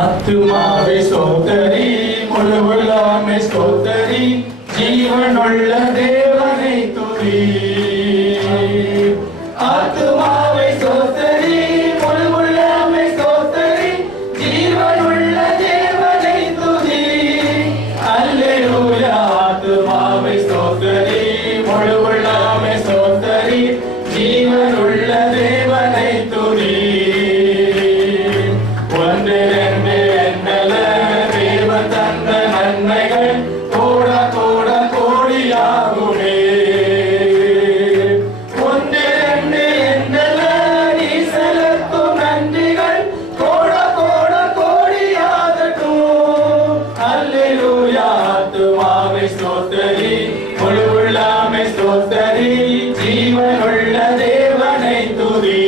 ஆத்துமாவை ஸ்தோத்தரி, முழு உள்ளாமை ஸ்தோத்தரி, ஜீவனுள்ள தேவனை துதி. ஆத்துமாவை ஸ்தோத்தரி, முழு உள்ளாமை ஸ்தோத்தரி, ஜீவனுள்ள தேவனை துதி. அல்லேலூயா. ஆத்துமாவை ஸ்தோத்தரி, முழு உள்ளாமை ஸ்தோத்தரி, ஜீவனுள்ள தேவனை துதி. ஜீவனுள்ள தேவனை துதி.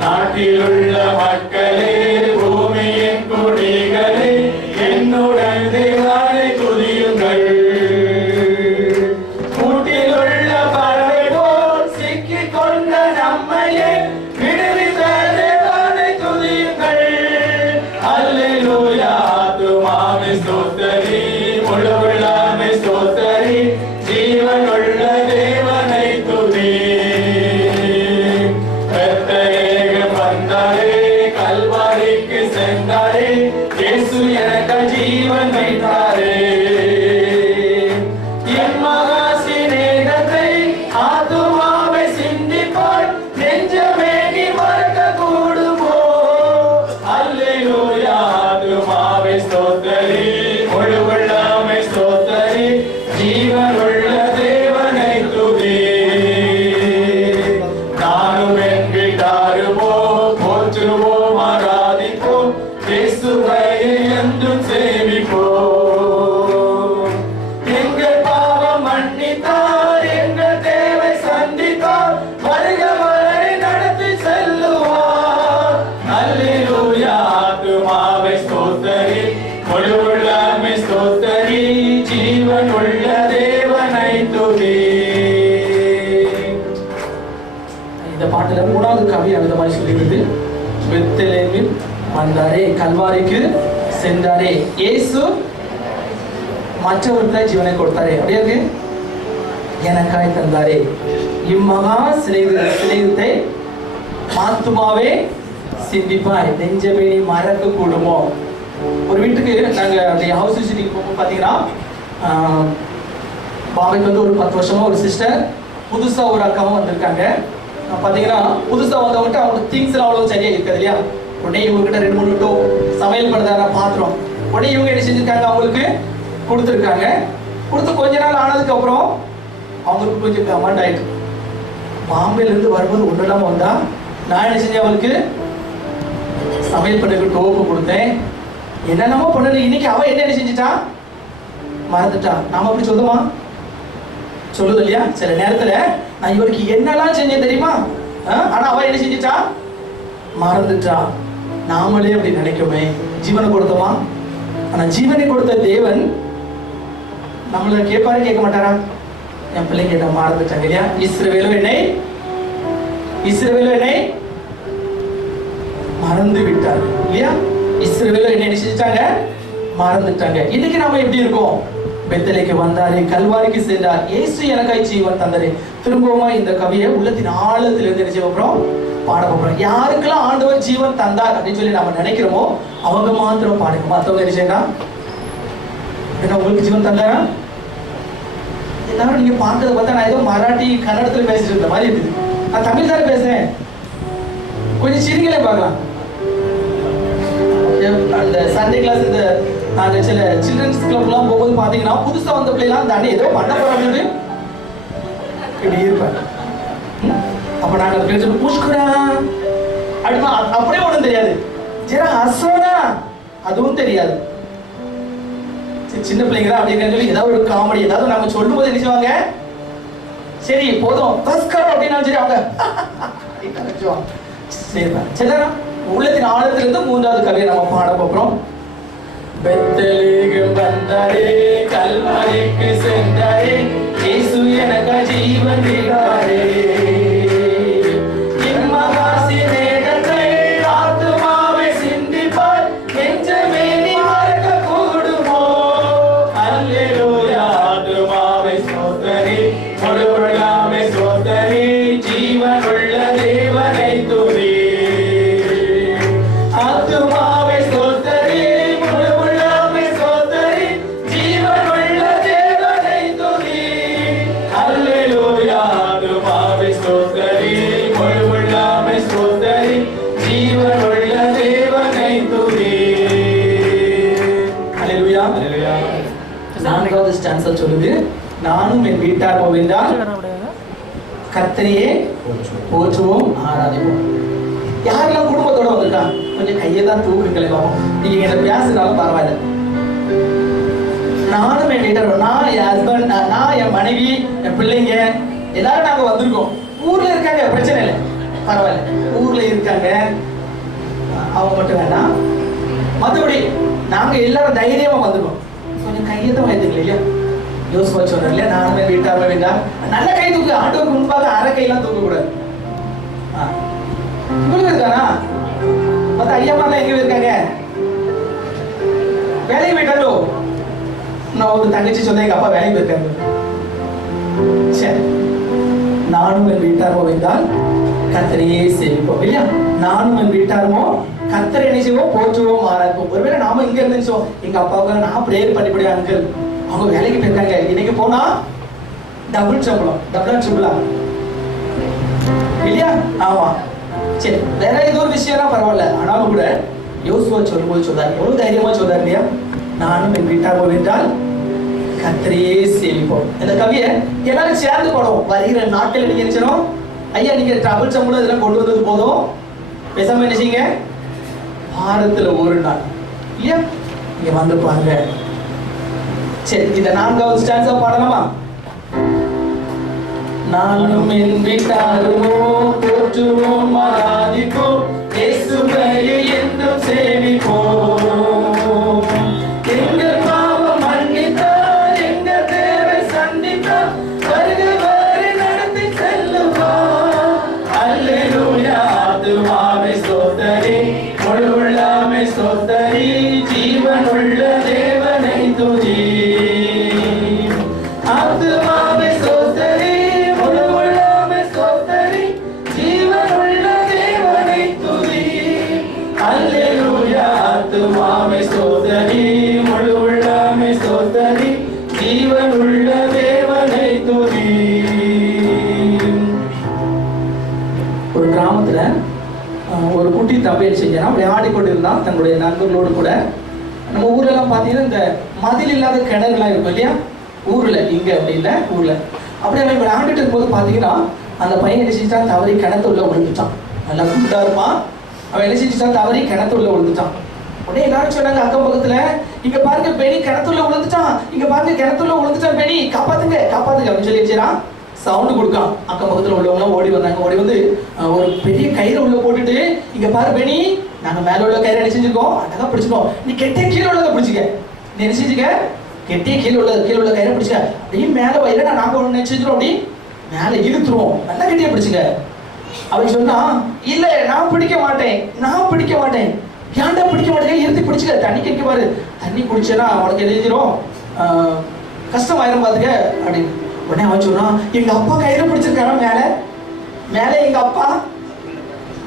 நாட்டிலுள்ள மக்களே, பூமியின் குடிகளே, என்னுடன் தேவனை துதியுங்கள். கூட்டிலுள்ள பறவை போல் சிக்கிக் கொண்ட நம்மையே விடுவித்த தேவனை துதியுங்கள். அல்லேலூயா. ஆத்துமாவை ஸ்தோத்தரி, முழு உள்ளாமை ஸ்தோத்தரி, ஜீவனுள்ள தேவனை துதி. பெத்லகேம் வந்தாரே, கல்வாரிக்கு சென்றாரே, இயேசு எனக்கு ஜீவன் வைத்தாரே. என் மகா சிநேகத்தை ஆத்துமாவை சிந்திப்பாய், நெஞ்சமே நீ மறக்க கூடுமோ. அல்லேலூயா. ஆத்துமாவை ஸ்தோத்தரி, முழு உள்ளாமை ஸ்தோத்தரி, ஜீவனுள்ள தேவனை துதி. நானும் என் வீட்டாருமோ போற்றுவோம், ஆராதிப்போம், இயேசுவை என்றும் சேவிப்போம். எங்கள் பாவம் மன்னித்தார், எங்கள் தேவை சந்தித்தார், வருக வரை நடத்தி செல்லுவார். அல்லேலூயா. ஆத்துமாவை ஸ்தோத்தரி, முழு உள்ளாமை ஸ்தோத்தரி, ஜீவனுள்ள தேவனை துதி. இந்த பாட்டுல மூணாவது கவி அந்த மாதிரி சொல்லிடுது. பெத்லகேமில் வந்தாரே, கல்வாரிக்கு சென்றாரே, இயேசு மற்றவர்களை ஜீவனை கொடுத்தாரே, அப்படியே இருக்கு. எனக்காய் தந்தாரே, இம்மகா சிநேகத்தை ஆத்துமாவே சிந்திப்பாய், நெஞ்சமே நீ மறக்க கூடுமோ. ஒரு வீட்டுக்கு நாங்க அப்படியே ஹவுஸ் விசிட்டிங் போகும்போது பாத்தீங்கன்னா, பாம்பேக்கு வந்து ஒரு 10 வருஷமா ஒரு சிஸ்டர், புதுசா ஒரு அக்காவும் வந்திருக்காங்க. பாத்தீங்கன்னா புதுசா வந்தவங்ககிட்ட அவங்க திங்ஸ் எல்லாம் அவ்வளவு சரியா இருக்காது இல்லையா. உடனே இவங்க கிட்ட 2-3 டோ சமையல் பண்ணுறதா பாத்திரம் உடனே இவங்க என்ன செஞ்சிருக்காங்க, அவங்களுக்கு கொடுத்துருக்காங்க. கொடுத்து கொஞ்ச நாள் ஆனதுக்கு அப்புறம் அவங்களுக்கு கொஞ்சம் கமாண்ட் ஆயிட்டு, பாம்பேல இருந்து வரும்போது ஒண்ணு இல்லாம வந்தா நான் என்ன செஞ்சேன், அவளுக்கு சமையல் பண்ணுறதுக்கு டோப்பு கொடுத்தேன், என்னென்னமோ பண்ணல. இன்னைக்கு அவ என்ன செஞ்சிட்டா, மறந்துட்டா. நாம அப்படி சொல்லுமா, சொல்லுது இல்லையா. சில நேரத்துல நான் இவருக்கு என்னெல்லாம் செஞ்சேன் தெரியுமா, ஆனா அவ என்ன செஞ்சிட்டா, மறந்துட்டா. நாமளே அப்படி நினைக்குமே. ஜீவனை கொடுத்தோமா, ஆனா ஜீவனை கொடுத்த தேவன் நம்மள கேட்பாரு, கேட்க மாட்டாரா? என் பிள்ளைங்க என்ன மறந்துட்டாங்க இல்லையா. இஸ்ரவேலும் என்னை மறந்து விட்டார் இல்லையா. இஸ்ரவேலும் என்ன செஞ்சிட்டாங்க, மறந்துட்டாங்க. இன்னைக்கு நாம எப்படி இருக்கோம், பெத்லகேமுக்கு வந்தாரே, கல்வாரிக்கு சென்றார், இயேசு எனக்காய் ஜீவன் தந்தாரே. திரும்பவுமா இந்த கவியை உள்ளத்தின் ஆழத்திலிருந்து என்ன செய்ய போறோம், பாட போறோம். யாருக்கெல்லாம் ஆண்டவர் ஜீவன் தந்தார் அப்படின்னு சொல்லி நாம நினைக்கிறோமோ அவங்க மாத்திரம் பாடுங்க. மற்றவங்க என்ன செய்யலாம், என்ன உங்களுக்கு ஜீவன் தந்தாரா? எல்லாரும் நீங்க பார்க்கறத பார்த்தா நான் ஏதோ மராட்டி கன்னடத்துல பேசிட்டு இருந்த மாதிரி இருக்குது. நான் தமிழ் தானே பேசுறேன், கொஞ்சம் சிரிங்களே பார்க்கலாம். அந்த சண்டே கிளாஸ், இந்த நாங்க சில சில்ட்ரன்ஸ் கிளப்லாம் போகும்போது பாத்தீங்கன்னா புதுசா வந்த பிள்ளைலாம் தானே ஏதோ பண்ண போறாங்க இப்படி இருப்பாங்க. அப்ப நாங்க பேச புஷ்குரா அப்படிமா அப்படியே ஒண்ணும் தெரியாது, ஜெரா ஹசோனா அதுவும் தெரியாது. சின்ன பிள்ளைங்க அப்படின்னு சொல்லி ஏதாவது ஒரு காமெடி ஏதாவது நம்ம சொல்லும் போது என்ன செய்வாங்க, சரி போதும் பஸ்கர் அப்படின்னா சரி அவங்க சரிதானா. உள்ளத்தின் ஆழத்திலிருந்து மூன்றாவது கவியை நம்ம பாட போறோம். பெத்லகேம் வந்தாரே, கல்வாரிக்கு சென்றாரே, இயேசு எனக்கு ஜீவன் தந்தாரே. என் மகா சிநேகத்தை ஆத்துமாவை சிந்த 4வது ஸ்டான்ஸா சொல்லுது, நானும் என் வீட்டார் போவென்றால் கர்த்தரையே போற்றுவோம் ஆராதிப்போம். யாரெல்லாம் குடும்பத்தோட வந்திருக்காங்க கொஞ்சம் கையை தான் தூக்குங்களே பாப்போம். நீங்க என்ன பேசுனாலும் பரவாயில்ல. நானும் என் வீட்டார், நான் என் ஹஸ்பண்ட், நான் என் மனைவி, என் பிள்ளைங்க எல்லாரும் நாங்க வந்திருக்கோம். ஊர்ல இருக்காங்க, பிரச்சனை இல்லை, பரவாயில்ல. ஊர்ல இருக்காங்க, அவங்க மட்டும் வேண்டாம். மற்றபடி நாங்க எல்லாரும் தைரியமா வந்திருக்கோம். கொஞ்சம் கையை தான் வைத்துக்கல இல்லையா? யோசிப்பா சொல்றேன் இல்லையா? நானுமே வீட்டாருமே வேண்டாம். நல்ல கை தூக்கு, ஆண்டவருக்கு முன்பாக அரை கையெல்லாம் தூக்க கூடாது. உங்களுக்கு இருக்கானா? மற்ற ஐயாமாரெல்லாம் எங்க இருக்காங்க? வேலைக்கு போயிட்டாரோ? நான் ஒரு தங்கச்சி சொன்ன எங்க அப்பா வேலைக்கு போயிருக்காரு. சரி, நானும் என் வீட்டாரோ என்றால் கர்த்தரையே சேவிப்போம் இல்லையா? நானும் என் வீட்டாரமோ கர்த்தரை என்ன செய்வோம்? போற்றுவோம் ஆராதிப்போம். ஒருவேளை நாம இங்க இருந்துச்சோம், எங்க அப்பாவுக்கு நான் பிரேயர் பண்ணிவிடுவேன் அங்கிள், அவங்க வேலைக்கு போயிருக்காங்க, இன்னைக்கு போனா டபுள் சம்பளம், டபுளா ட்ரிபிளா இல்லையா? ஆமா. சரி, வேற ஏதோ ஒரு விஷயம்னா பரவாயில்ல. ஆனாலும் கூட யோசுவா சொல்லும்போது சொல்றாரு, எவ்வளவு தைரியமா சொல்றாரு இல்லையா? நானும் என் வீட்டாரோ என்றால் கர்த்தரையே சேவிப்போம். இந்த கவியை எல்லாரும் சேர்ந்து பாடுவோம். வருகிற நாட்கள் நீங்க நினைச்சோம், ஐயா நீங்க டபுள் சம்பளம் இதெல்லாம் கொண்டு வந்தது போதும், பேசாம என்ன செய்யுங்க, வாரத்துல ஒரு நாள் இல்லையா இங்க வந்து பாருங்க. சரி, இந்த 4வது ஸ்டான்ஸா பாடலாமா? நானும் என் வீட்டாருமோ போற்றுவோம் ஆராதிப்போம், இயேசுவை என்றும் சேவிப்போம். எங்கள் பாவம் மன்னித்தார், எங்கள் தேவை சந்தித்தார், வருகிறவரை நடத்தி செல்லுவார். அல்லேலூயா, ஆத்துமாவை ஸ்தோத்தரி, முழு உள்ளாமை ஸ்தோத்தரி, ஜீவன் உள்ள தேவனை துதி. ஆத்துமாவை ஸ்தோத்தரி, முழு உள்ளாமை ஸ்தோத்தரி, ஜீவன் உள்ள தேவனை துதி. அல்லேலூயா, ஆத்துமாவை ஸ்தோத்தரி, முழு உள்ளாமை ஸ்தோத்தரி, ஜீவன் உள்ள தேவனை துதி. ஒரு கிராமத்துல ஒரு குட்டி தம்பையில் செஞ்சான், விளையாடி கொண்டிருந்தான் தன்னுடைய நண்பர்களோடு கூட. நம்ம ஊர்ல எல்லாம் பாத்தீங்கன்னா இந்த மதில் இல்லாத கிணறுலாம் இருக்கும் இல்லையா? ஊர்ல, இங்க அப்படி இல்லை, ஊர்ல. அப்படியே அவன் விளையாண்டுட்டு இருக்கும்போது பாத்தீங்கன்னா அந்த பையன் என்ன செஞ்சான், தவறி கிணத்துள்ள விழுந்துட்டான். நல்லா குண்டா இருப்பான், அவன் என்ன செஞ்சான், தவறி கிணத்துள்ள விழுந்துட்டான். உடனே எல்லாரும் சொன்னாங்க அக்கம் பக்கத்துல, இங்க பாருங்க பெணி கிணத்துள்ள விழுந்துட்டான், இங்க பாருங்க கிணத்துள்ள விழுந்துட்டான், பெணி காப்பாத்துங்க காப்பாத்துங்க அப்படின்னு சொல்லி வச்சுறான். சவுண்டு கொடுக்கான். அக்கம் பக்கத்துல உள்ளவங்க ஓடி வந்தாங்க. ஓடி வந்து ஒரு பெரிய கயிறு உள்ள போட்டுட்டு, இங்க பாரு பெணி, நாங்க மேல உள்ள கயிறு என்ன செஞ்சிருக்கோம், அழகா பிடிச்சிருக்கோம், நீ கெட்டே கீழே உள்ளதை பிடிச்சிக்க, நீ என்ன செஞ்சுக்க, கெட்டே கீழே உள்ள கயிறை பிடிச்சிக்க, அப்படியே மேல வயல நாங்க ஒண்ணு நினைச்சிருக்கோம், அப்படி மேல இழுத்துருவோம், நல்லா கெட்டியா பிடிச்சிக்க. அவன் சொன்னா, இல்ல நான் பிடிக்க மாட்டேன், நான் பிடிக்க மாட்டேன். ஏன்டா பிடிக்க மாட்டேன், இழுத்து பிடிச்சிக்க, தண்ணி கேட்க பாரு, தண்ணி குடிச்சேன்னா அவனுக்கு எழுதிரும், கஷ்டமாயிரும் பாத்துக்க அப்படின்னு. உடனே அவன் சொன்னான், எங்க அப்பா கயிறு பிடிச்சிருக்காரா மேல, மேல எங்க அப்பா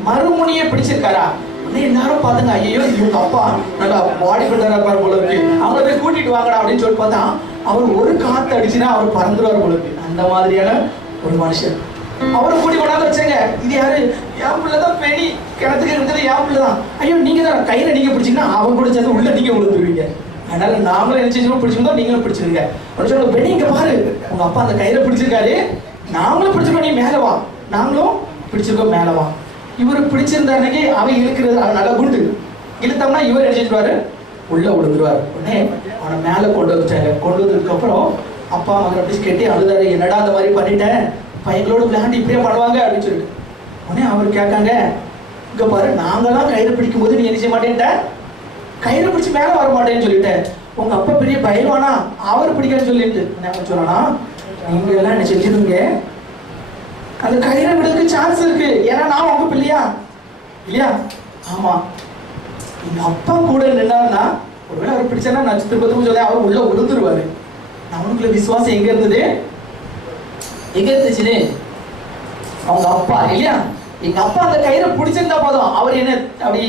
மறுமுனியை பிடிச்சிருக்காரா. உடனே எல்லாரும் பாத்துங்க, ஐயோ இவங்க அப்பா நல்லா பாடி பில்டரா இருப்பார் போல இருக்கு, அவங்கள போய் கூட்டிட்டு வாங்கடா அப்படின்னு சொல்லி பார்த்தா, அவர் ஒரு காத்து அடிச்சுன்னா அவர் பறந்துருவார் போல இருக்கு. அந்த மாதிரியான ஒரு மனுஷன். அவரை கூட்டி கொண்டாந்து வச்சாங்க. இது யாரு, என் பிள்ளைதான் பெணி, கிணத்துக்கு இருக்கிறது என் பிள்ளைதான். ஐயோ நீங்க தான் கயிறை நீங்க பிடிச்சீங்கன்னா அவங்க கூட சேர்ந்து உள்ள நீங்க விழுந்துருவீங்க, அதனால நாங்களும் என்ன செஞ்சோம், பிடிச்சிருந்தோம், நீங்களும் பிடிச்சிருங்க. பெணி இங்க பாரு, உங்க அப்பா அந்த கயிறை பிடிச்சிருக்காரு, நாங்களும் பிடிச்சிருக்கோம், நீ மேல வா, நாங்களும் பிடிச்சிருக்கோம், மேல வா. இவரு பிடிச்சிருந்த அன்னைக்கு அவன் இழுக்கிறது நல்லா குண்டு, இழுத்தோம்னா இவர் என்ன செஞ்சுருவாரு, உள்ள விழுந்துருவாரு. உடனே அவனை மேல கொண்டு வந்துட்டாங்க. கொண்டு வந்ததுக்கு அப்புறம் அப்பா மகனை அப்படி கெட்டி அழுதாரு, என்னடா அந்த மாதிரி பண்ணிட்டேன், பையங்களோட விளையாண்டு இப்படியே பண்ணுவாங்க அப்படின்னு சொல்லிட்டு. உடனே அவர் கேட்காங்க, இங்க பாரு, நாங்கெல்லாம் கயிறு பிடிக்கும் போது நீ என்ன செய்ய மாட்டேன்ட்ட, கயிறு பிடிச்சி மேல வர மாட்டேன்னு சொல்லிட்டேன், உங்க அப்பா பெரிய பயவானா, அவர் பிடிக்கன்னு சொல்லிட்டு அவன் சொன்னா, நீங்க எல்லாம் என்ன செஞ்சிருங்க, அந்த கயிறை விடுறதுக்கு சான்ஸ் இருக்கு, ஏன்னா நான் உங்க பிள்ளையா இல்லையா? ஆமா, எங்க அப்பா கூட நின்னாருன்னா ஒருவேளை அவர் பிடிச்சானா நான் திருப்பத்துக்கு சொல்ல அவர் உள்ள விழுந்துருவாரு. அவனுக்குள்ள விசுவாசம் எங்க இருந்தது, எங்க இருந்துச்சு, அவங்க அப்பா இல்லையா? எங்க அப்பா அந்த கயிறை பிடிச்சிருந்தா போதும், அவர் என்ன அப்படி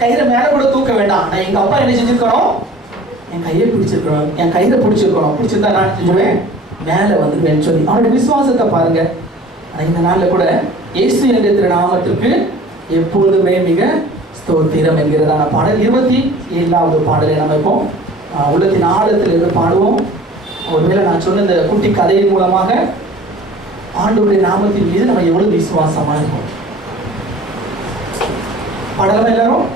கயிறை மேல கூட தூக்க வேண்டாம், நான் எங்க அப்பா என்ன செஞ்சிருக்கணும், என் கையை பிடிச்சிருக்கணும், என் கையில பிடிச்சிருக்கணும், பிடிச்சிருந்தா நான் செஞ்சுவேன், மேல வந்துருவேன்னு சொல்லி அவனுடைய விசுவாசத்தை பாருங்க. இந்த நாள்ல கூட இயேசு என்ற திருநாமத்திற்கு எப்போதுமே மிக ஸ்தோத்திரம் என்கிறதான பாடல் 27வது பாடலை நம்ம இப்போ உள்ளத்தின் ஆழத்தில் இருந்து பாடுவோம். ஒருவேளை நான் சொன்ன இந்த குட்டி கதையின் மூலமாக ஆண்டவருடைய நாமத்தின் மீது நம்ம எவ்வளவு விசுவாசமா இருக்கோம். பாடலாமா எல்லாரும்?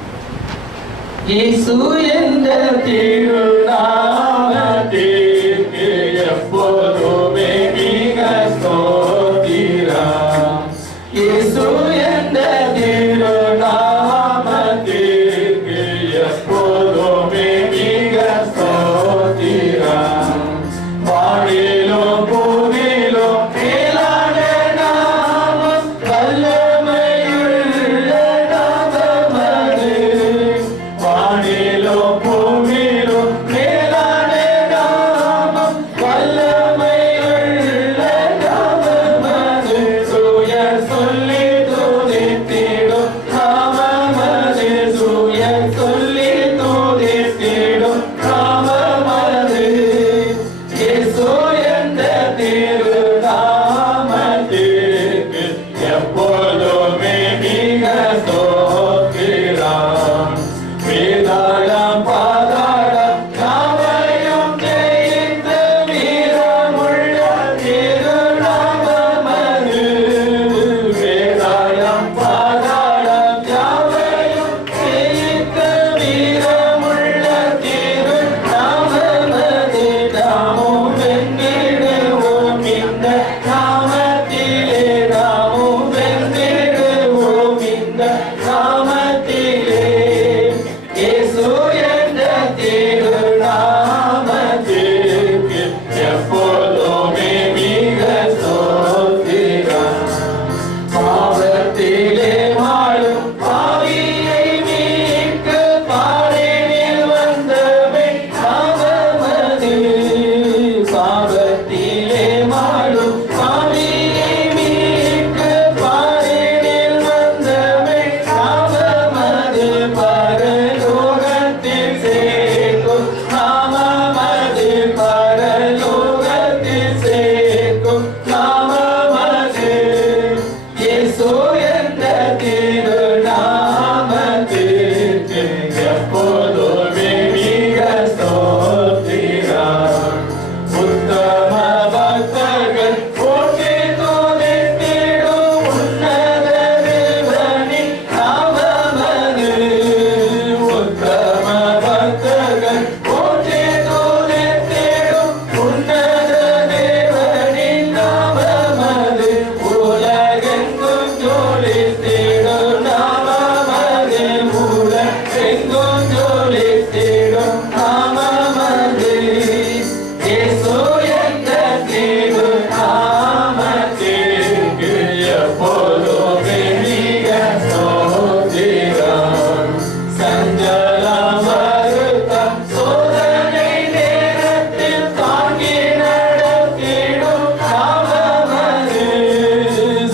இயேசு என்ற திருநாமத்திற்கு எப்போதுமே மிக ஸ்தோத்திரம். இயேசு என்ற திருநாமத்திற்கு எப்போதுமே மிக ஸ்தோத்திரம். வானிலும் பூமியிலும் மேலான நாமம், வல்லமையுள்ள நாமம் அது. வானிலும் பூமியிலும் மேலான நாமம், வல்லமையுள்ள நாமம் அது. தூயர் சொல்லி துதித்திடும் நாமம் அது. தூயர் சொல்லி துதித்திடும் நாமம் அது. இயேசு என்ற திருநாமத்திற்கு எப்போதுமே மிக ஸ்தோத்திரம். வேதாளம் பாதாளம் யாவையும் ஜெயித்த வீரமுள்ள திருநாமம் அது. வேதாளம் பாதாளம் யாவையும் ஜெயித்த வீரமுள்ள திருநாமம் அது. நாமும் வென்றிடுவோம் இந்த நாமத்திலே, நாமும் வென்றிடுவோம் இந்த நாமத்திலே. இயேசு என்ற திருநாமத்திற்கு எப்போதுமே மிக ஸ்தோத்திரம். பாவத்திலே வாழும் பாவியை மீட்க பாரினில் வந்தவை நாமம் அது. பாவத்திலே வாழும் பாவியை மீட்க பாரினில் வந்தவை நாமம் அது. பரலோகத்தில் சேர்க்கும் நாமம் அது. பரலோகத்தில் சேர்க்கும் நாமம் அது. இயேசு என்ற திருநாமத்திற்கு எப்போதுமே மிக ஸ்தோத்திரம். உத்தம பக்தர்கள் போற்றி துதித்திடும் உன்னத தேவனின் நாமம் அது. உத்தம பக்தர்கள் போற்றி துதித்திடும் உன்னத தேவனின் நாமம் அது. உலகெங்கும் ஜொலித்திடும் நாமம் அது. உலகெங்கும் ஜொலித்திடும் நாமம் அது. இயேசு என்ற திருநாமத்திற்கு எப்போதுமே மிக ஸ்தோத்திரம். சஞ்சலம் வருத்தம் சோதனை நேரத்தில் தாங்கி நடத்திடும் நாமம் அது.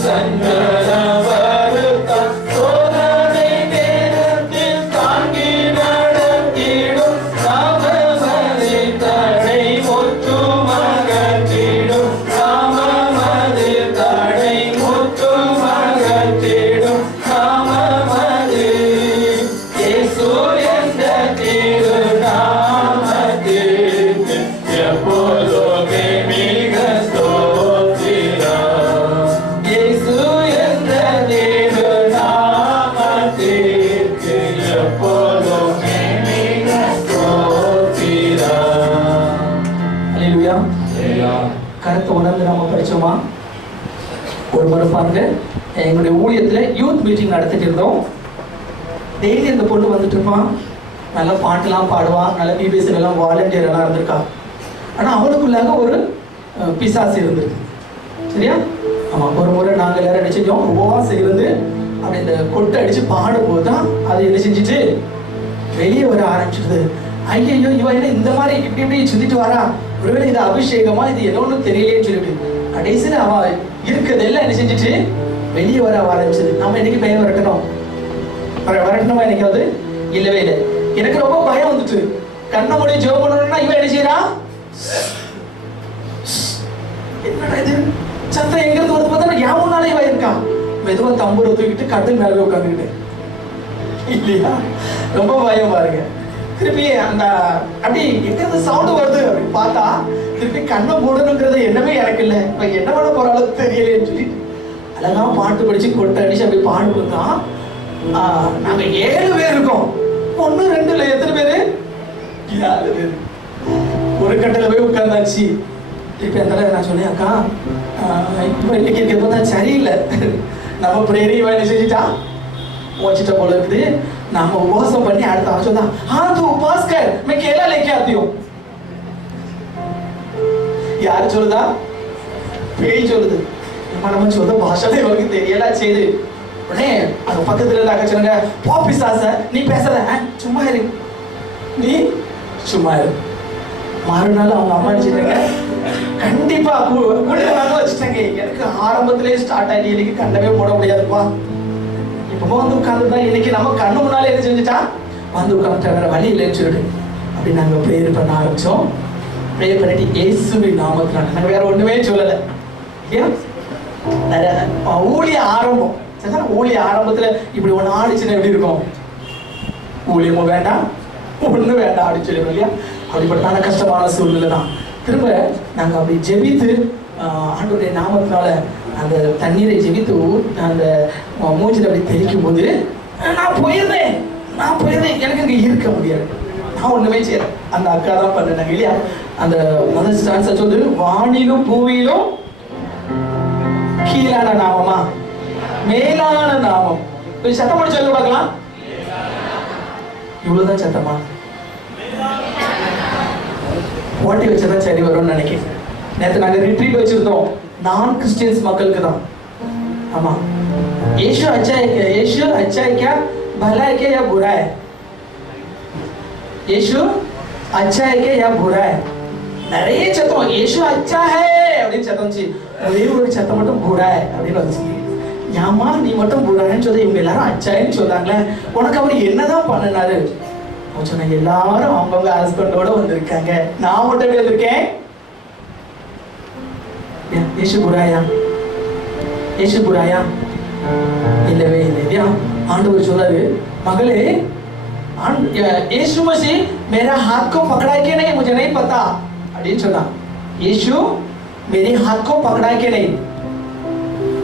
சஞ்சலம் வருத்தம் சோதனை நேரத்தில் தாங்கி நடத்திடும் நாமம் அது. தடை முற்றும் அகற்றிடும் நாமம் அது. தடை முற்றும் அகற்றிடும் நாமம் அது. இயேசு என்ற திருநாமத்திற்கு எப்போதுமே மிக ஸ்தோத்திரம். இயேசு என்ற திருநாமத்திற்கு எப்போதுமே மிக ஸ்தோத்திரம். அல்லேலூயா. கருத்தை உணர்ந்து நாம படிச்சோமா? ஒரு முறை பாருங்க, எங்களுடைய ஊழியத்துல யூத் மீட்டிங் நடத்திட்டு இருந்தோம். டெய்லி இந்த பொண்ணு வந்துட்டு இருப்பான், நல்லா பாட்டுலாம் பாடுவான், நல்ல பிபிஎஸ்ல எல்லாம் வாலண்டியர் எல்லாம் இருந்திருக்கா. ஆனா அவளுக்குள்ளாக ஒரு பிசாசு இருந்திருக்கு. சரியா? ஆமா, ஒரு முறை நாங்க எல்லாரும் என்ன செஞ்சோம், உபவாசம் இருந்து அப்படி இந்த கொட்டை அடிச்சு பாடும்போது தான் அது என்ன செஞ்சுட்டு வெளியே வர ஆரம்பிச்சிடுது. ஐயோ, இவ என்ன இந்த மாதிரி இப்படி இப்படி சுத்திட்டு வரா, ஒருவேளை இது அபிஷேகமா, இது என்னன்னு தெரியலேன்னு சொல்லிட்டு கடைசியில் அவ இருக்கிறதெல்லாம் என்ன செஞ்சுட்டு வெளியே வர ஆரம்பிச்சது. நம்ம இன்னைக்கு பயம் வரட்டணும், வரட்டணுமா? எனக்காவது இல்லவே இல்லை. எனக்கு ரொம்ப பயம் வந்துட்டு, கண்ணை மூடி ஜெபம் பண்ணணும்னா இவன் என்ன செய்யறா, என்னடா இது சத்தம் எங்க இருந்து வந்து பார்த்தா என் முன்னாலே இவன் இருக்கா. மெதுவா தம்பூரை தூக்கிட்டு கட்டில் மேலே உட்காந்துக்கிட்டு இல்லையா, ரொம்ப பயம் பாருங்க. திருப்பி அந்த அப்படி எங்கிருந்து சவுண்ட் வருது அப்படின்னு பார்த்தா திருப்பி கண்ணை மூடணுங்கிறது என்னமே எனக்கு இல்லை. இப்போ என்ன பண்ண போற அளவுக்கு தெரியலேன்னு சொல்லி அழகா பாட்டு படிச்சு கொட்டை அடிச்சு அப்படி பாடு கொடுத்தா நாங்க 7 பேர் இருக்கோம். 1 2 இல்லை, எத்தனை பேரு? 7 பேர். ஒரு கட்டில போய் உட்கார்ந்தாச்சு. திருப்பி அந்த நான் சொன்னேன், அக்கா இப்போ இன்னைக்கு இருக்க பார்த்தா சரியில்லை, நம்ம பிரேரி வேலை செஞ்சுட்டா वचिटा बोल रखते नाम उपवास பண்ணி அடுத்த ஆள் சொன்னா हां तू उपवास कर मैं केला लेके आती हूं. யார் சொல்லுதா? பேய் சொல்லுது. நம்ம சொல்ற பாஷையே உங்களுக்கு தெரியல செய்து உடனே அது பக்கத்துல இருக்க சொன்னாங்க போ பிசாச நீ பேசாத சும்மா இரு நீ சும்மா இரு. மறுநாள் அவங்க அம்மா நினைச்சாங்க கண்டிப்பா கூடுதலாக வச்சுட்டாங்க. எனக்கு ஆரம்பத்திலே ஸ்டார்ட் ஆகி இன்னைக்கு கண்டவே போட முடியாதுப்பா. இப்போ வந்து உட்காந்துதான் இன்னைக்கு நம்ம கண்ணு முன்னாலே எது செஞ்சுட்டா வந்து உட்காந்துட்டா வேற வழி இல்லைன்னு சொல்லிட்டு அப்படி நாங்க ப்ரேயர் பண்ண ஆரம்பிச்சோம். ப்ரேயர் பண்ணிட்டு இயேசுவின் நாமத்தினால நாங்க வேற ஒண்ணுமே சொல்லலை. ஏன் ஊழிய ஆரம்பம் சரி, ஊழிய ஆரம்பத்துல இப்படி ஒண்ணு ஆடிச்சுன்னா எப்படி இருக்கும்? ஊழியமும் வேண்டாம் ஒண்ணு வேண்டாம் அப்படின்னு சொல்லிடுவோம் இல்லையா? அப்படிப்பட்ட கஷ்டமான சூழ்நிலை தான். திரும்ப நாங்க அப்படி ஜெபித்து ஆண்டவருடைய நாமத்தினால அந்த தண்ணீரை ஜெபித்து அந்த மூஞ்சில் அப்படி தெளிக்கும் போது நான் போயிருந்தேன் எனக்கு அங்கே இருக்க முடியாது. நான் ஒண்ணுமே செய்யல, அந்த அக்கா தான் பண்ணாங்க இல்லையா? அந்த முதல் ஸ்டான்ஸை சொல்லு வானிலும் பூவிலும் கீழான நாமமா மேலான நாமம். சத்தம் போட்டு சொல்ல பார்க்கலாம். இவ்வளவுதான் சத்தமா ஓட்டி வச்சதான் சரி வரும்னு நினைக்கிறேன். நேற்று நாங்க ரிட்ரீட் வச்சிருந்தோம் நான் கிறிஸ்டியன்ஸ் மக்களுக்கு தான். ஆமா यीशु अच्छा है क्या? यीशु अच्छा है क्या? भला है क्या या बुरा है? यीशु अच्छा है क्या या बुरा है? நிறைய சத்தம் यीशु अच्छा है அப்படின்னு சத்தம்ச்சு. ஒரே ஒரு சத்தம் மட்டும் बुरा है அப்படின்னு வந்துச்சு. ஏமா நீ மட்டும் புரான்னு சொல்ல இவங்க எல்லாரும் அச்சாயின்னு சொல்றாங்களே உனக்கு அவர் என்னதான் பண்ணினாரு? சொன்ன எல்லாரும் அவங்கவுங்க ஹஸ்பண்டோட வந்திருக்காங்க, நான் மட்டும் எப்படி வந்திருக்கேன்? यीशु बुराया यीशु बुराया இல்லவே இல்லையா? ஆண்டவர் சொல்றாரு மகளே यीशु मसीह मेरा हाथ को पकड़ा के नहीं मुझे नहीं पता அப்படின்னு சொன்னா. यीशु मेरे हाथ को पकड़ा के नहीं.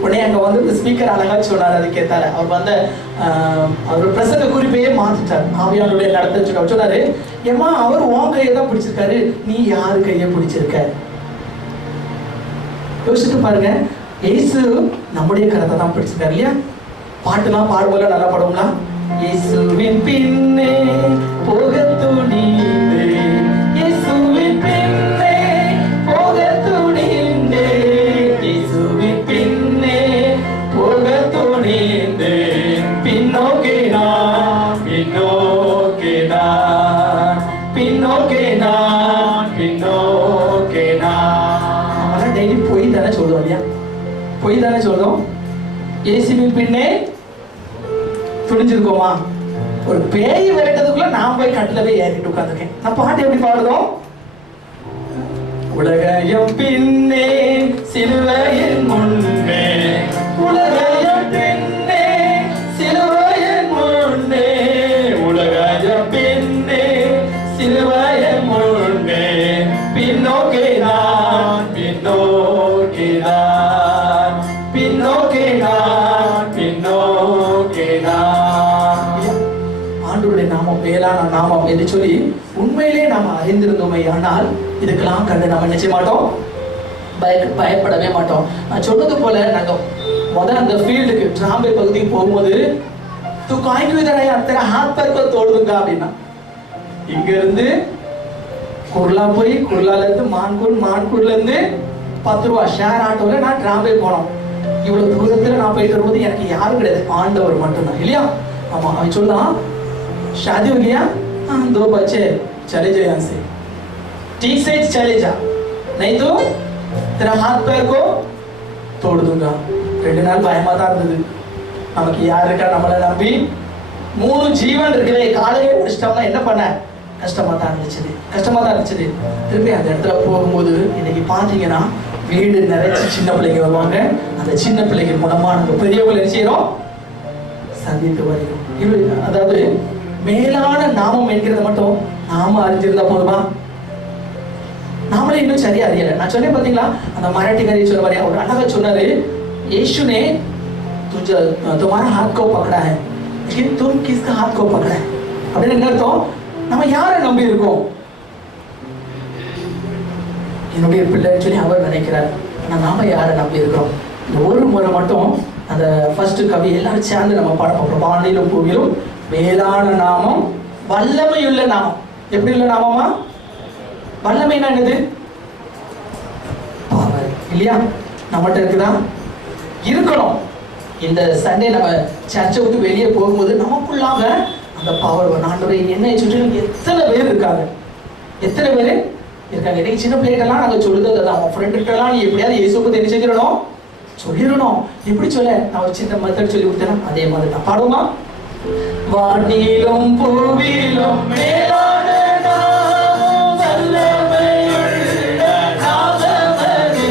உடனே அங்க வந்து ஸ்பீக்கர் அழகா சொன்னார். அது கேட்டாரு அவர் வந்து அவர் பிரசங்க குறிப்பையே மாத்திட்டார். ஆவியானுடைய நடத்த சொன்னாரு ஏமா அவர் உன் கையை தான் பிடிச்சிருக்காரு, நீ யாரு கையை பிடிச்சிருக்க? யோசிச்சு பாருங்க, இயேசு நம்முடைய கரத்தை தான் பிடிச்சிருக்காரு இல்லையா? பாட்டுலாம் பாடும்போது நல்லா பாடுவோம்னா இயேசுவின் பின்னே போக துணிந்தே இயேசுவின் பின்னே போக துணிந்தே இயேசுவின் பின்னே போக துணிந்தே பின்னோக்கே நான் பின்னோக்கே நான் பின்னோக்கே நான் பின்னோக்கே நான் டெய்லி போய் தானே சொல்லுவோம் இல்லையா? போய் தானே சொல்றோம். இயேசுவின் பின்னே துணிஞ்சிருக்கோமா? ஒரு பேய் விரட்டதுக்குள்ள நான் போய் கட்டில போய் ஏறிட்டு உட்காந்துருக்கேன். நான் பாட்டு எப்படி பாடுறோம்? உலகம் பின்னே சிலுவையின் முன்னே உலகம் பின்னே சிலுவையின் முன்னே உலகம் பின்னே சிலுவையின் முன்னே பின்னோக்கே நான் பின்னோக்கே நான் பின்னோக்கே நான் பின்னோக்கே நான். ஆண்டவருடைய நாமம் மேலான நாமம் என்று சொல்லி உண்மையிலே நாம் அறிந்திருந்தோமே ஆனால் இதுக்கெல்லாம் கண்டு நம்ம நினைச்ச மாட்டோம், பயப்படவே மாட்டோம். நான் சொன்னது போல நாங்க முதல்ல அந்த ஃபீல்டுக்கு டிராம்பே பகுதிக்கு போகும்போது தூ காய்க்கு விதனை அத்தனை ஹாத் பர்க்க தோடுதுங்க அப்படின்னா இங்க இருந்து குர்லா போய் குர்லால இருந்து மான்கூர்ல இருந்து 10 ரூபா ஷேர் ஆட்டோல நான் டிராம்பே போனோம். இவ்வளவு தூரத்துல நான் போயிட்டு வரும்போது எனக்கு யாரும் கிடையாது, ஆண்டவர் மட்டும்தான் இல்லையா? ஆமா அவன் சொன்னான் शादी हो गया? हाँ 2 बच्चे, चले जाओ यहाँ से, ठीक से चले जा नहीं तो तेरा हाथ पैर को तोड़ दूंगा. 2 நாள் பயமா தான் இருந்தது. நமக்கு யார் இருக்கா நம்மளை நம்பி? 3 ஜீவன் இருக்குதே, காலையே முடிச்சிட்டோம்னா என்ன பண்ண? கஷ்டமா தான் இருந்துச்சு. திரும்பி அந்த இடத்துல போகும்போது இன்னைக்கு பாத்தீங்கன்னா வீடு நிறைய சின்ன பிள்ளைங்க வருவாங்க. அந்த சின்ன பிள்ளைங்க மூலமா நம்ம பெரியவங்களை என்ன செய்யறோம்? சந்தித்து வருகிறோம். அதாவது மேலான நாமம் என்கிறத மட்டும் நாம அறிஞ்சிருந்தா போதுமா? நாமளே இன்னும் சரியா அறியல. நான் சொன்னேன் பாத்தீங்களா, அந்த மராட்டிக்காரி சொன்ன மாதிரி ஒரு அழகா சொன்னாரு, यीशु ने तुम्हारा हाथ को पकड़ा है लेकिन तुम किसका हाथ को पकड़ा है அப்படின்னு என்ன அர்த்தம்? நம்ம யாரை நம்பி இருக்கோம்? என்னுடைய பிள்ளை சொல்லி அவர் நினைக்கிறார். ஆனா நாம யாரை நம்பி இருக்கிறோம்? இந்த ஒரு முறை மட்டும் அந்த ஃபர்ஸ்ட் கவி எல்லாரும் சேர்ந்து நம்ம பாட போறோம். வானிலும் பூவிலும் மேலான நாமம், வல்லமையுள்ள நாமம். எப்படி உள்ள நாமமா? வல்லமைனா என்னது? பவர் இல்லையா? நம்மகிட்ட இருக்குதா? இருக்கணும். இந்த சண்டே நம்ம சர்ச்சை விட்டு வெளியே போகும்போது நமக்குள்ளாக அந்த பவர் ஆண்டவரே என்னை சுற்றி எத்தனை பேர் இருக்காங்க, எத்தனை பேர் இருக்காங்க. இன்னைக்கு சின்ன பிள்ளைகிட்டலாம் நாங்கள் சொல்லுறது அதான், அவன் ஃப்ரெண்டுகிட்டலாம் நீ எப்படியாவது இயேசுக்கு தெரிஞ்சு செஞ்சிடணும், சொல்லிடணும். எப்படி சொல்ல? நான் ஒரு சின்ன மெத்தட் சொல்லி கொடுத்தேன், அதே மாதிரி தான் பாடுமா? வானிலும் பூவிலும் மேலான நாமம், வல்லமையுள்ள நாமமது.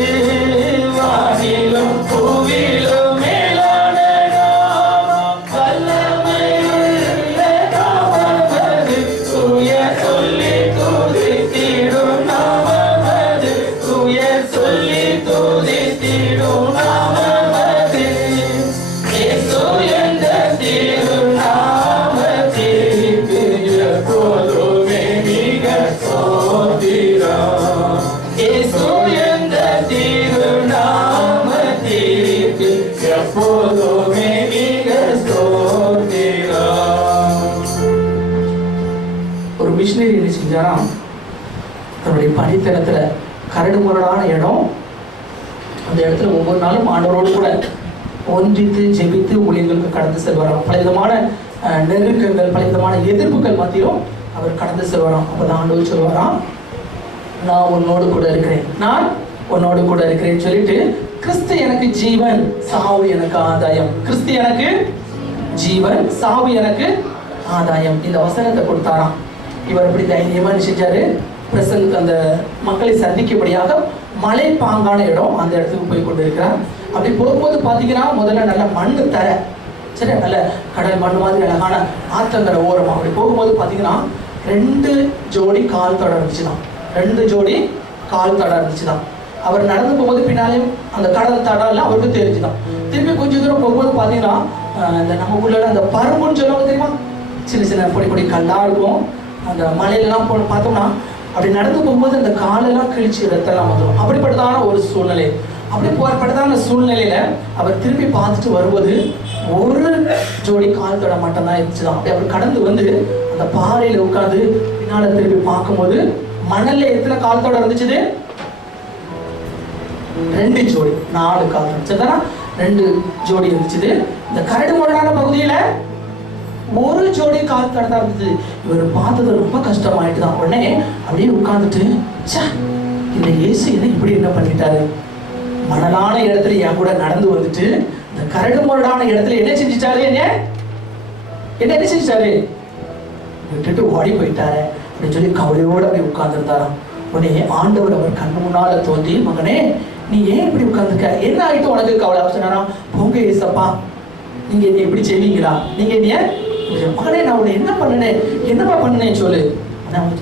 வானிலும் பூவிலும் மேலான நாமம், வல்லமையுள்ள நாமமது. தூய சொல்லி துதித்திடும் நாமமது, தூய சொல்லி துதித்திடும் நாமமது. இயேசு என்ற திருநாமத்திற்கு எப்போதுமே மிக ஸ்தோத்திரம். இயேசு என்ற திருநாமத்திற்கு எப்போதுமே மிக ஸ்தோத்திரம். ஒரு மிஷினரி என்ன செஞ்சாராம், தன்னுடைய பணித்தளத்துல கரடு முரடான இடம், அந்த இடத்துல ஒவ்வொரு நாளும் ஆண்டவரோடு கூட ஒன்றித்து ஜெபித்து ஊழியர்களுக்கு கடந்து செல்வாராம். பலவிதமான நெருக்கங்கள், பலவிதமான எதிர்ப்புகள் மத்தியிலும் அவர் கடந்து செல்வாராம். அப்பதான் ஆண்டவர் சொல்வாராம், நான் உன்னோடு கூட இருக்கிறேன், நான் உன்னோடு கூட இருக்கிறேன்னு சொல்லிட்டு, கிறிஸ்து எனக்கு ஜீவன், சாவு எனக்கு ஆதாயம். கிறிஸ்து எனக்கு ஜீவன், சாவு எனக்கு ஆதாயம். இந்த வசனத்தை கொடுத்தாராம். இவர் எப்படி தைரியமா செஞ்சாரு? பிரசங்க அந்த மக்களை சந்திக்கும்படியாக மலை பாங்கான இடம், அந்த இடத்துக்கு போய் கொண்டு இருக்கிறார். அப்படி போகும்போது பாத்தீங்கன்னா முதல்ல நல்ல மண்ணு தர, சரி, நல்ல கடல் மண் மாதிரி அழகான ஆத்தங்கரை ஓரம். அப்படி போகும்போது பாத்தீங்கன்னா 2 ஜோடி கால் தடம் இருந்துச்சுதான், 2 ஜோடி கால் தடம் இருந்துச்சுதான். அவர் நடந்து போகும்போது பின்னாலேயும் அந்த கடல் தடம் எல்லாம் அவருக்கு தெரிஞ்சுதான். திரும்பி கொஞ்சம் தூரம் போகும்போது பாத்தீங்கன்னா இந்த நம்ம ஊர்ல அந்த பரும்புன்னு சொல்லுவாங்க தெரியுமா, சின்ன சின்ன பொடி பொடி கல்லா இருக்கும். அந்த மலையிலலாம் பார்த்தோம்னா அப்படி நடந்து போகும்போது அந்த காலெல்லாம் கிழிச்சு ரத்தெல்லாம் வந்துடும். அப்படிப்பட்டதான ஒரு சூழ்நிலை. அப்படிப்பட்டதான சூழ்நிலையில அவர் திரும்பி பார்த்துட்டு வரும்போது ஒரு ஜோடி கால் தட மட்டும் தான் இருந்துச்சுதான். அப்படி அவர் கடந்து வந்து அந்த பாறையில உட்காந்து பின்னால திரும்பி பார்க்கும்போது மணல்ல எத்தனை கால் தடம் இருந்துச்சு? 2 ஜோடி, 4 கால் தடம், 2 ஜோடி இருந்துச்சு. இந்த கரடு முரடான பகுதியில ஒரு ஜோடி கால் தடம் இருந்துச்சு. இவர் பார்த்தது ரொம்ப கஷ்டமாயிட்டு தான். உடனே அப்படியே உட்கார்ந்துட்டு, இந்த இயேசு என்ன இப்படி என்ன பண்ணிட்டாரு? மணலான இடத்துல என் கூட நடந்து வந்துட்டு இந்த கரடு முரடான இடத்துல என்ன செஞ்சிட்டாரு? என்ன செஞ்சிட்டாரு? விட்டுட்டு ஓடி போயிட்டாரு அப்படின்னு சொல்லி கவலையோட போய் உட்கார்ந்துருந்தாராம். உடனே ஆண்டவர் அவர் கண்ணு முன்னால தோன்றி, மகனே நீ ஏன் இப்படி உட்கார்ந்துருக்க? என்ன ஆயிட்டு உனக்கு கவலை? சொன்னாராம், போங்க ஏசப்பா, நீங்க என்ன இப்படி செய்வீங்களா? நீங்க என்ன மகனே, நான் உன்னை என்ன பண்ணினேன், என்னப்பா பண்ணினேன் சொல்லு.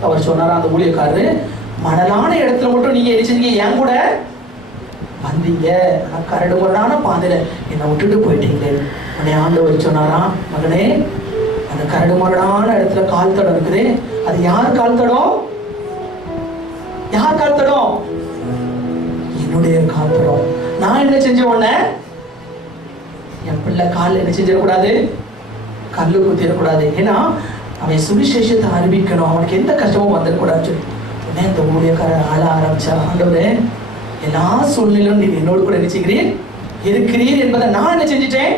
அவர் சொன்னாரா அந்த ஊழியக்காரரு, மணலான இடத்துல மட்டும் நீங்க என்ன செஞ்சீங்க? என் கூட வந்தீங்க, ஆனா கரடு முரடான பாதையில என்னை விட்டுட்டு போயிட்டீங்களே. உடனே ஆண்டவர் சொன்னாரா, மகனே அந்த கரடு முரடான இடத்துல கால் தடம் இருக்குது, அது யார் கால் தடம்? யார் கால் தடம்? என்னுடைய கால் தடம். நான் என்ன செஞ்சேன்? உடனே என் பிள்ளை கால் என்ன செஞ்சிடக்கூடாது? கல்லு குத்திடக்கூடாது. ஏன்னா அவன் சுவிசேஷத்தை அறிவிக்கணும், அவனுக்கு எந்த கஷ்டமும் வந்துடக்கூடாதுன்னு சொல்லி உடனே இந்த ஊழியக்காரர் ஆள ஆரம்பிச்சா, ஆண்டவரே எல்லா சூழ்நிலையும் நீ என்னோடு கூட இருக்கிறீர் என்பதை நான் என்ன செஞ்சுட்டேன்?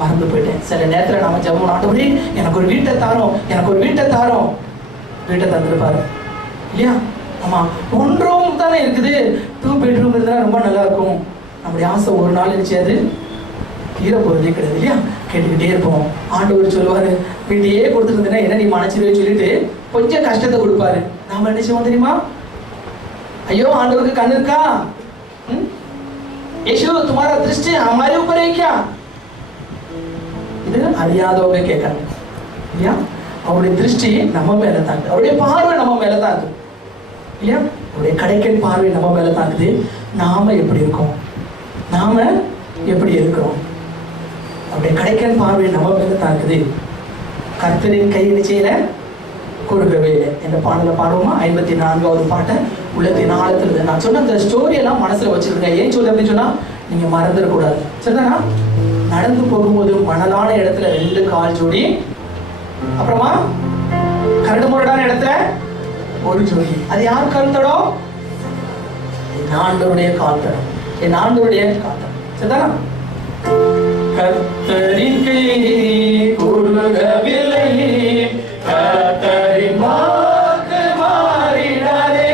மறந்து போயிட்டேன். சில நேரத்தில் நாம ஜெபம், ஆண்டவரே எனக்கு ஒரு வீட்டை தாரோம், எனக்கு ஒரு வீட்டை தாரோம். வீட்டை தந்துருப்பாரு இல்லையா? ஆமா, 1 ரூம் தானே இருக்குது, 2 பெட்ரூம் இருந்தா ரொம்ப நல்லா இருக்கும். நம்முடைய ஆசை ஒரு நாள் நினைச்சது தீர போறதே கிடையாது இல்லையா? கேட்டுக்கிட்டே இருப்போம். ஆண்டவர் சொல்லுவாரு, வீட்டையே கொடுத்துருந்தேன்னா என்ன நீ மனசிலே சொல்லிட்டு கொஞ்சம் கஷ்டத்தை கொடுப்பாரு. நாம என்ன செய்வோம் தெரியுமா? ஐயோ ஆண்டவருக்கு கண்ணு இருக்கா? यीशु तुम्हारा दृष्टि हमारे ऊपर है क्या? இது அறியாதவங்க கேட்கறாங்க இல்லையா? அவருடைய திருஷ்டி நம்ம மேல தாக்குது, அவருடைய பார்வை நம்ம மேல தாக்குது இல்லையா? அவருடைய கடைக்கன் பார்வை நம்ம மேல தாக்குது. நாம எப்படி இருக்கோம்? நாம எப்படி இருக்கிறோம்? அவருடைய கடைக்கன் பார்வை நம்ம மேல தாக்குது. கர்த்தரின் கை நிச்சயில கொடுக்கவே இல்லை என்ற பாடலை பாடுவோமா? 54வது பாட்டை உள்ளத்தின் ஆழத்துல. நான் சொன்ன அந்த ஸ்டோரி எல்லாம் மனசுல வச்சிருங்க. ஏன் சொல்லு அப்படின்னு சொன்னா நீங்க மறந்துடக்கூடாது. சரிதானா? நடந்து போகும்போது மணலான இடத்துல 2 கால் ஜோடி, அப்புறமா கரடு முரடான இடத்துல 1 ஜோடி. அது யார் கால் தடம்? என் ஆண்டவருடைய கால் தடம், என் ஆண்டவருடைய கால் தடம். சரிதானா? கர்த்தரின் கை குறுகவில்லை, கர்த்தரின் வாக்கு மாறிடாதே,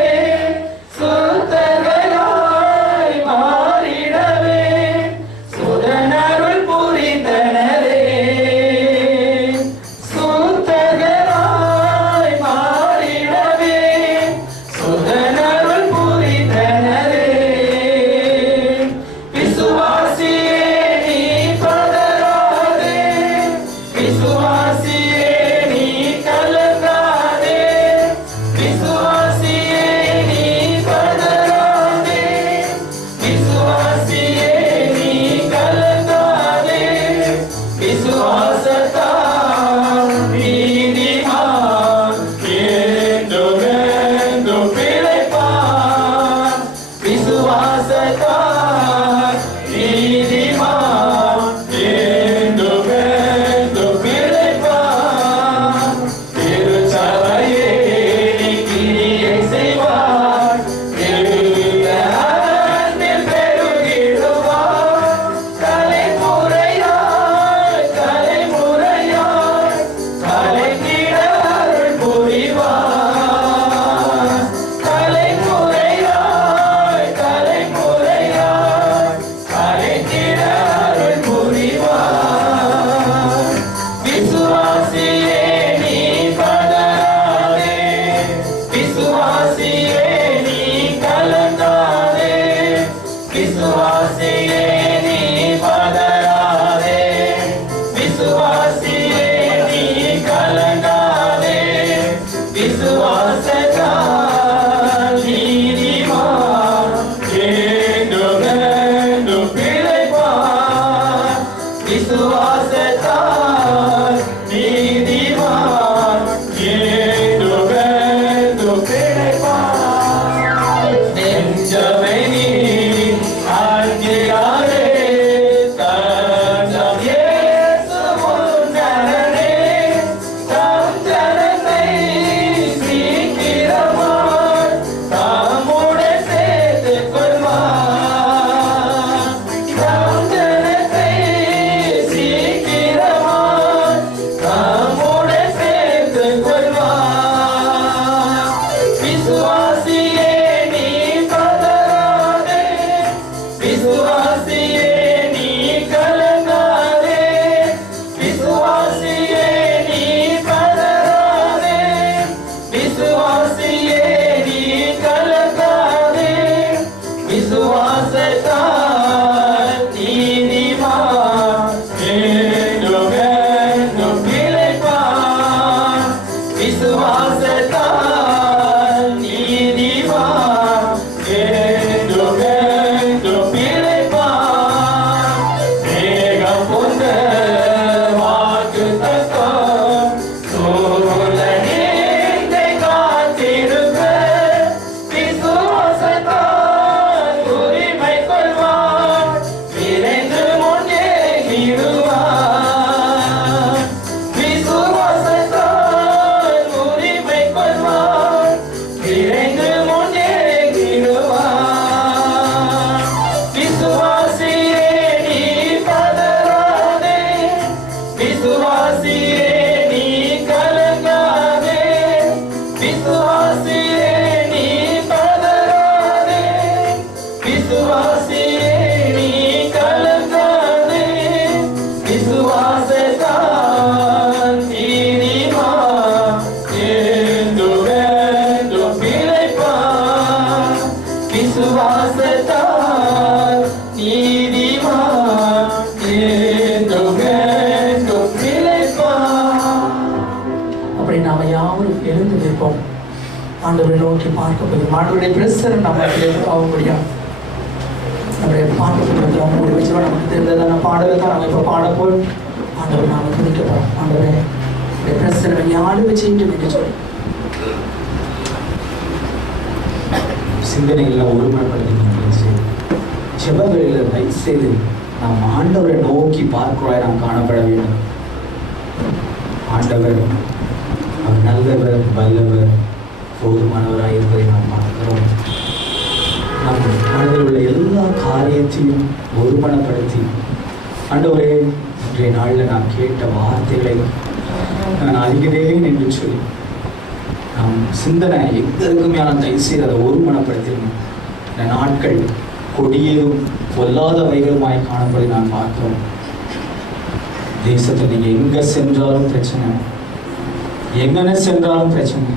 சுத்தர்களாய் மாறிடவே சுதனருள் புரிந்தனரே, சுத்தர்களாய் மாறிடவே சுதனருள் புரிந்தனரே. விசுவாசியே நீ பதறாதே, விசுவாசியே நீ கலங்காதே, விசுவாசியே நீ பதறாதே, விசுவாசியே நீ கலங்காதே, விசுவாசத்தால் நீதிமான் என்றுமென்றும் பிழைப்பான், விசுவாசத்தால் நீதிமான் என்றுமென்றும் பிழைப்பான். திருச்சபையே நீ கிரியை செய்வாய், மிகுந்த அன்பில் பெருகிடுவாய், தலைமுறையாய் தலைமுறையாய் தலைத்திட அருள் புரிவாய், தலைமுறையாய் தலைமுறையாய் தலைத்திட அருள் புரிவாய். விசுவாசியே நீ பதறாதே, விசுவாசியே நீ கலங்காதே, விசுவாசியே நீ பதறாதே, விசுவாசியே நீ கலங்காதே, விசுவாசத்தால் நீதிமான் என்றுமென்றும் பிழைப்பான், விசுவாசத்தால் நீதிமான் எழுந்து நிற்போம். ஆண்டவரை நோக்கி பார்க்க போய் ஆண்டவருடைய பிரசனம் நமக்கு ஆகும்படியா நம்முடைய பாட்டு அவங்களுடைய வச்சுருவோம். நமக்கு தெரிந்ததான பாடலை தான் நம்ம இப்போ பாட போய் ஆண்டவர் நாம துணிக்க போகிறோம். ஆண்டவரே பிரசனை யாரு வச்சுட்டு என்று சொல்லி சிந்தனைகளை ஒருமைப்படுத்தி செபங்களில் தயவு செய்து நாம் ஆண்டவரை நோக்கி பார்க்கிறாய் நாம் காணப்பட வேண்டும். ஆண்டவர் அவர் நல்லவர், வல்லவர், போதுமானவராக இருப்பதை நாம் பார்க்கிறோம். நம் மனதில் உள்ள எல்லா காரியத்தையும் ஒருமனப்படுத்தி ஆண்டவரே இன்றைய நாளில் நான் கேட்ட வார்த்தைகளை நான் அறிகிறேன் என்று சொல்லி நாம் சிந்தனை எங்களுக்குமே தயவு செய்து அதை ஒருமனப்படுத்திடணும். இந்த நாட்கள் கொடியதும் பொல்லாதவைகளுமாய் காணப்பதை நான் பார்க்கிறோம். தேசத்தில் நீங்கள் எங்கே சென்றாலும் பிரச்சனை, எங்கன சென்றாலும் பிரச்சனை,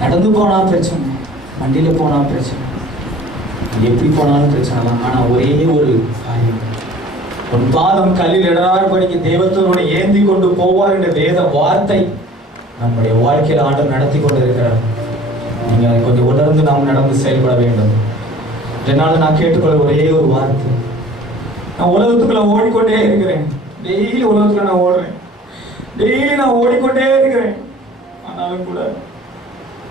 நடந்து போனால் பிரச்சனை, வண்டியில் போனால் பிரச்சனை, எப்படி போனாலும் பிரச்சனை தான். ஆனால் ஒரே ஒரு காரியம், உன் பாதம் கல்லில் இடராதபடிக்கு தேவத்தோடு ஏந்தி கொண்டு போவார் என்ற வேத வார்த்தை நம்முடைய வாழ்க்கையில் ஆண்டவர் நடத்தி கொண்டு இருக்கிறார். நீங்கள் அதை கொஞ்சம் உணர்ந்து நாம் நடந்து செயல்பட வேண்டும். இதனால் நான் கேட்டுக்கொள்ள ஒரே ஒரு வார்த்தை, நான் உலகத்துக்குள்ள ஓடிக்கொண்டே இருக்கிறேன். டெய்லி உலகத்துல நான் ஓடுறேன், டெய்லி நான் ஓடிக்கொண்டே இருக்கிறேன். ஆனாலும் கூட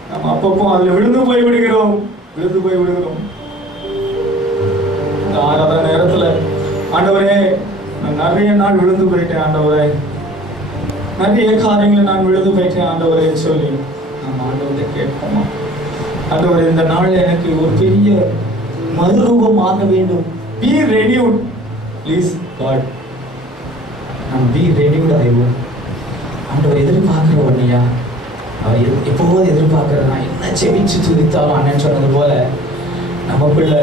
நம்ம அப்பப்போ அதில் விழுந்து போய் விடுகிறோம். இந்த ஆராத நேரத்தில் ஆண்டவரே நான் நிறைய நாள் விழுந்து போயிட்டேன், ஆண்டவரே நிறைய காரியங்களை நான் விழுந்து போயிட்டேன் ஆண்டவரே சொல்லி நம்ம ஆண்டவரை கேட்போமா? ஆண்டவரே இந்த நாளில் எனக்கு ஒரு பெரிய மறுரூபம் ஆக வேண்டும். Be renewed please God. நாம் பி ரெனியூட் ஆயிடுவோம். ஆண்டவர் எதிர்பார்க்கிற ஒன்னையா அவர் எப்போது எதிர்பார்க்கிறதா என்ன செவிச்சு துதித்தாலும் அண்ணன் சொன்னது போல நமக்குள்ள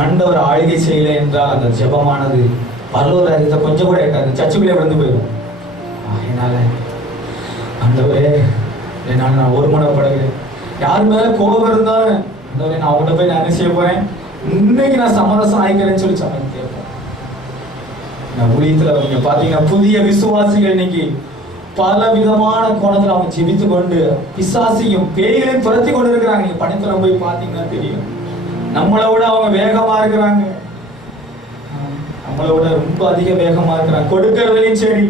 ஆண்டவர் ஆளுகை செய்யலை என்றால் அந்த ஜெபமானது பரலோக ராஜ்யத்தை கொஞ்சம் கூட இருக்காது, சர்ச்சுக்குள்ளே விழுந்து போயிடும். அதனால ஆண்டவரே என்னால் நான் ஒருமனப்படுகிறேன். யார் மேல கோபம் இருந்தாலும் ஆண்டவரே நான் அவங்கள்ட்ட போய் நான் என்ன செய்ய போறேன், இன்னைக்கு நான் சமரசம் ஆயிக்கிறேன்னு சொல்லி சமைத்து கேட்பேன். நான் ஊழியத்தில் நீங்க பார்த்தீங்கன்னா புதிய விசுவாசிகள் இன்னைக்கு பல விதமான கோணத்தில் அவங்க ஜெபித்து கொண்டு பிசாசையும் பேய்களையும் துரத்தி கொண்டு இருக்கிறாங்க. நீங்க பணித்தலம் போய் பார்த்தீங்கன்னா தெரியும். நம்மளை விட அவங்க வேகமா இருக்கிறாங்க, நம்மளை விட ரொம்ப அதிக வேகமா இருக்கிறாங்க. கொடுக்கறதுலையும் சரி,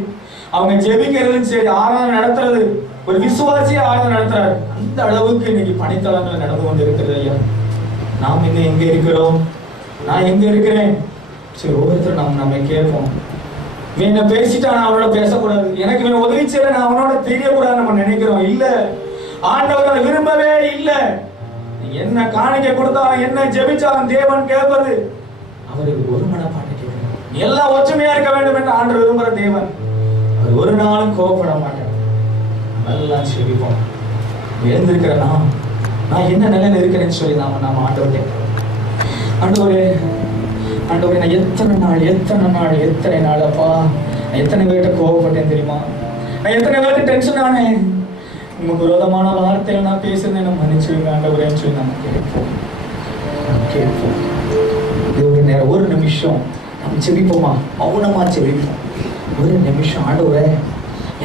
அவங்க ஜெபிக்கிறதுலையும் சரி, ஆராதனை நடத்துறது ஒரு விசுவாசியை ஆராதனை நடத்துறாரு. அந்த அளவுக்கு இன்னைக்கு பணித்தளங்கள் நடந்து கொண்டு இருக்கிறது. ஐயா நாம் இன்னும் எங்க இருக்கிறோம், நான் எங்க இருக்கிறேன்? சரி, ஒவ்வொருத்தரும் நம்ம கேட்போம். என்ன பேசிட்டா நான் அவனோட பேசக்கூடாது, எனக்கு இவன் உதவி செய்யல நான் அவனோட தெரியக்கூடாது நம்ம நினைக்கிறோம். இல்ல, ஆண்டவர் அதை விரும்பவே இல்லை. என்ன காணிக்கை கொடுத்தாலும் என்ன ஜெபிச்சாலும் தேவன் கேட்பது அவருக்கு ஒரு மனப்பாட்டை கேட்கணும். எல்லாம் ஒற்றுமையா இருக்க வேண்டும் என்று ஆண்டவர் விரும்புகிற தேவன். அவர் ஒரு நாளும் கோபப்பட மாட்டார். நல்லா ஜெபிப்போம். எழுந்திருக்கிற நான் என்ன நிலையில இருக்கிறேன்னு சொல்லி நாம ஆண்டவர் கேட்கிறோம். ஆண்டவரே நான் எத்தனை நாள் அப்பா நான் எத்தனை பேர்கிட்ட கோவப்பட்டேன் தெரியுமா? நான் எத்தனை பேர்கிட்ட டென்ஷன் ஆனேன். உங்களுக்கு விரோதமான வார்த்தைகள் நான் பேசுறேன், நம்ம மன்னிச்சுடுங்க ஆண்டவரேன்னு சொல்லி நம்ம கேட்போம். ஒரு நேரம் ஒரு நிமிஷம் நம்ம செபிப்போமா? மௌனமா செபிப்போம். ஒரு நிமிஷம் ஆண்டவரே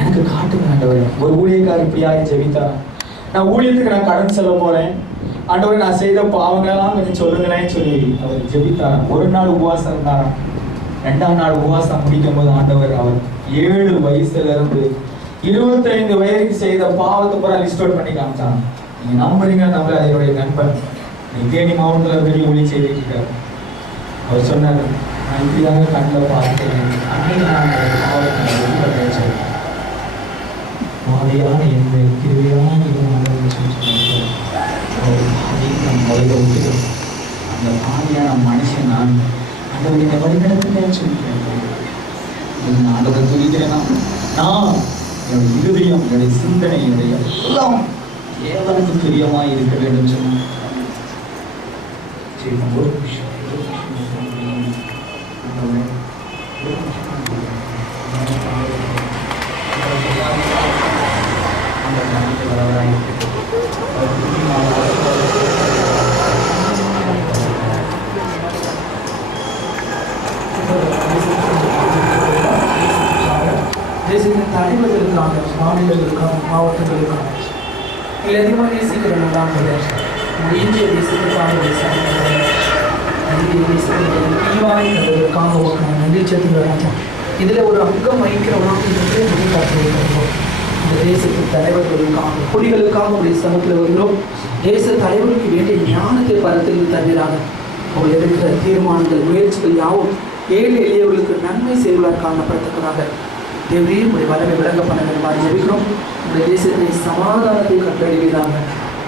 எனக்கு காட்டுங்க ஆண்டவரே. ஒரு ஊழியக்காரர் இப்படியாக ஜெபித்தா, நான் ஊழியத்துக்கு நான் கடன் செல்ல போறேன் ஆண்டவரே, நான் செய்த பாவங்களெல்லாம் கொஞ்சம் சொல்லுங்களேன்னு சொல்லி அவர் ஜெபித்தாராம். ஒரு நாள் உபவாசம் இருந்தாராம். 2ஆம் நாள் உபவாசம் முடிக்கும் போது ஆண்டவர் அவர் 7 வயசுல இருந்து 25 வயதுக்கு செய்த பாவத்தை பூரா லிஸ்ட் அவுட் பண்ணி காமிச்சாங்க. நீங்க நம்புறீங்க நம்மள அதனுடைய நண்பன் தேனி மாவட்டத்தில் பெரிய ஒளி செய்திருக்கிறார். அவர் சொன்னார், நான் இப்படியாக கண்ணில் பார்த்தேன், மாதையான எந்த கிருவியான அந்த பாதியான மனுஷன் நான் ஆண்டவர் என்னை வழிநடத்துகிறேன்னு சொல்லிக்கிறேன். ஆண்டவரை துணிக்கிறேன்னா நான் என்னுடைய இருதயம், என்னுடைய சிந்தனை, என்னுடைய எல்லாம் தேவனுக்கு பிரியமாய் இருக்க வேண்டும் சொன்னார். ஒரு விஷயம் தேசத்தின் தலைவர்கள் இருக்காங்க, மாநிலங்கள் இருக்காங்க, மாவட்டங்கள் இருக்காங்க. இல்லை அதிகமாக நேசிக்கிறவங்க தான் கூட இந்திய தேசத்துக்காக நன்றி செலுத்துகிறாங்க. இதில் ஒரு அங்கம் வகிக்கிறவங்க இந்த தேசத்து தலைவர்களுக்காக குடிகளுக்காக உடைய சமூகத்தில் வருகிறோம். தேச தலைவர்களுக்கு வேண்டிய ஞானத்தை பரத்தில் தருகிறாங்க. அவங்க எடுக்கிற தீர்மானங்கள் முயற்சிகள் யாவும் ஏழை எளியவர்களுக்கு நன்மை செய்வதாக காணப்படத்தக்கதாக தேவரே உடைய வல்லமை விளங்க பண்ண மாதிரி ஜெபிக்கிறோம். உடைய தேசத்தை சமாதானத்தை கட்டளிடுகிறாங்க.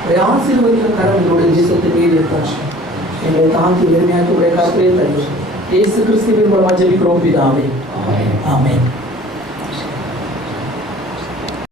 உடைய ஆசீர்வதிக்கிற கரம் எங்களுடைய தேசத்தின் மீது இருக்காங்க. எங்களை தாழ்த்தி எளிமையாக உடைய கருத்திலே தருகிறோம். இயேசு கிறிஸ்துவின் மூலமாக ஜெபிக்கிறோம் பிதாவே. ஆமென்.